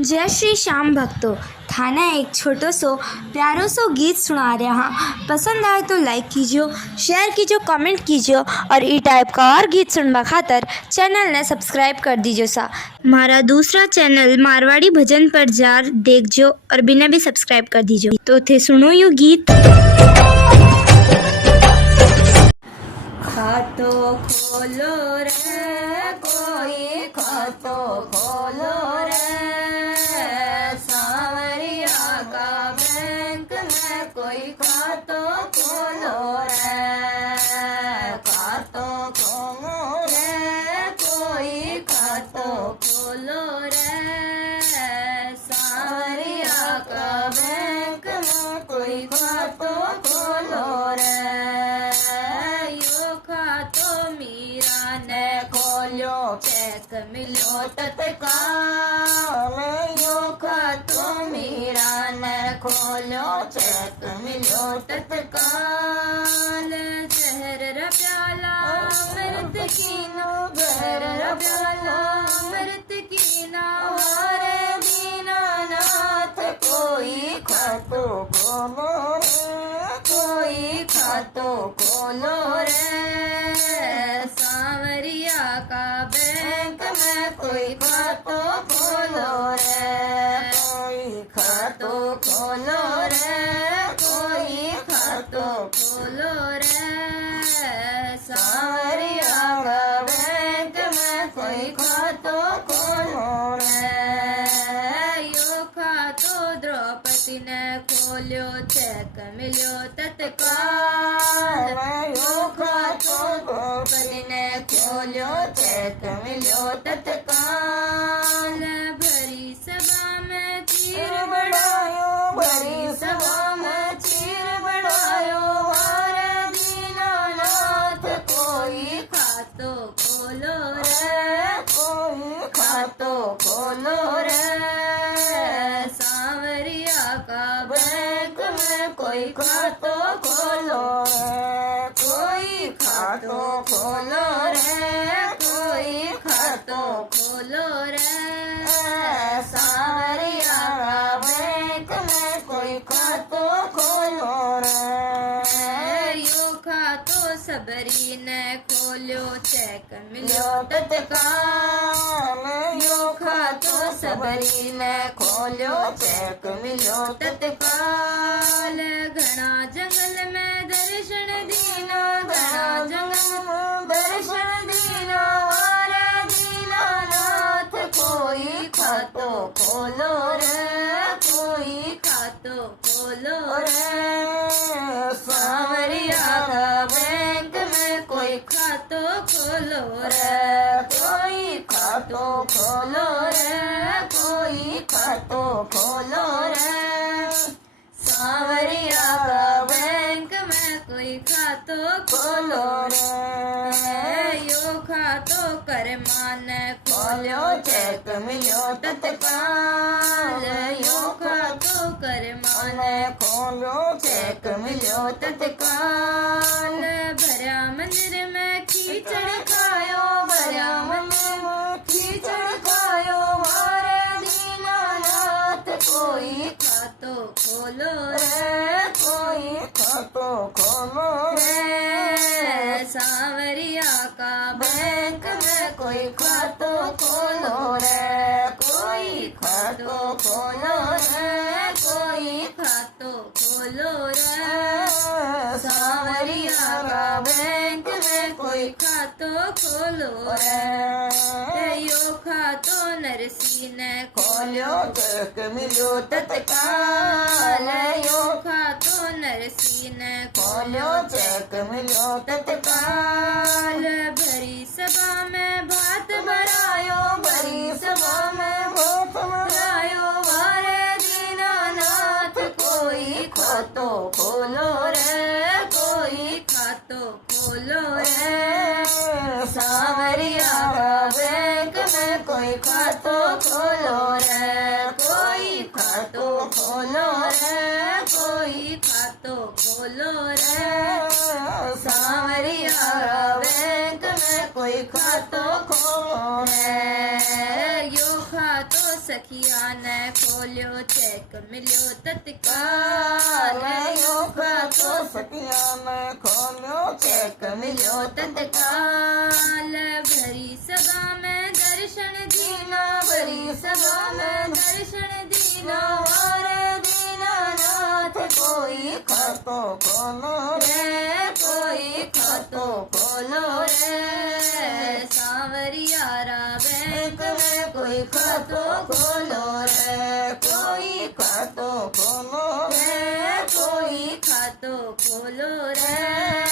जय श्री श्याम भक्तों। थाना एक छोटो सो प्यारो सो गीत सुना रहा। पसंद आए तो लाइक कीजिए, शेयर कीजिए, कमेंट कीजिए और ई टाइप का और गीत सुनवा खातर चैनल ने सब्सक्राइब कर दीजिए सा। हमारा दूसरा चैनल मारवाड़ी भजन पर जार देखजो और बिना भी सब्सक्राइब कर दीजिए। तो थे सुनो यू गीत। खातो खोलो रे कोई खातो खोलो रे, सांवरिया का बैंक में कोई खातो खोलो रे। खातो खोलो रे कोई खातो खोलो रे, सांवरिया का बैंक में कोई खातो खोलो रे। मीरा ने खोलो चेक मिलो तत्काल, यो खातो मीरा ने खोलो चेक मिलो तत्काल। जहर र प्याला अमृत कीना, जहर र प्याला अमृत कीना, हमारे दीनानाथ कोई खातो खोलो रे, कोई खातो खोलो रे। सांवरिया का बैंक में कोई खातो खोलो रे, कोई खातो खोलो रे, कोई खातो खोलो रे। सांवरिया का बैंक में कोई खातो खोलो रे। यो खातो द्रौपदी ने खोलो चेक मिलो तत्काल, यो खातो द्रौपदी ने खोलो चेक मिलो तत्काल। भरी सभा में चीर बढ़ायो, भरी सभा में चीर बढ़ायो, हमारे दीनानाथ कोई खातो खोलो रे, कोई खातो खोलो रे। सांवरिया का बैंक में कोई खातो खोलो रे, कोई खातो खोलो रे, कोई खातो खोलो रे। सांवरिया का बैंक में कोई खातो खोलो रे। यो खातो सबरी ने खोलो चेक मिलो तत्काल, यो खातो सबरी ने खोलो चेक मिलो तत्काल। घना जंगल में दर्शन दीना, घना जंगल में दर्शन दीना, हमारे दीनानाथ कोई खातो खोलो रे, कोई खातो खोलो रे। सांवरिया का बैंक में कोई खातो खोलो रे, कोई खातो खोलो रे, कोई खातो खोलो रे। सांवरिया का बैंक में कोई खातो खोलो रे। यो खातो कर्मा ने खोलो चेक मिलो तत्काल, यो खातो कर्मा ने खोलो चेक मिलो तत्काल। भरा मंदिर में खीचड़ खायो, भरा मंदिर में खीचड़ खायो, हमारे दीनानाथ कोई खातो खोलो रे, कोई खातो खोलो रे। सांवरिया का बैंक में कोई खातो खोलो रे, कोई खातो खोलो रे, कोई खातो खोलो रे। सांवरिया का बैंक में कोई खातो खोलो रे। यो खातो नरसी ने खोलो चेक मिलो तत्काल, यो खातो नरसी ने खोलो चेक मिलो तत्काल। भरी सभा में बात बढ़ायो, भरी सभा में बात बढ़ायो, हमारे दीनानाथ कोई खातो खोलो रे, कोई खातो खोलो रे। सांवरिया का बैंक में कोई खातो खोलो रे, कोई खातो खोलो रे, कोई खातो खोलो रे। सांवरिया का बैंक में कोई खातो खोलो रे। यो खातो सखिया ने खोलियो चेक मिलियो तत्काल यो खातो सखिया में खोलियो चेक मिलियो तत्काल भरी सभा में दर्शन दीना भरी सभा में दर्शन दीना और दीनानाथ कोई खातो खोलो रे कोई खातो खोलो रे सांवरियारा बैंक में कोई खातो खोलो रे कोई खातो खोलो रे कोई खातो खोलो रे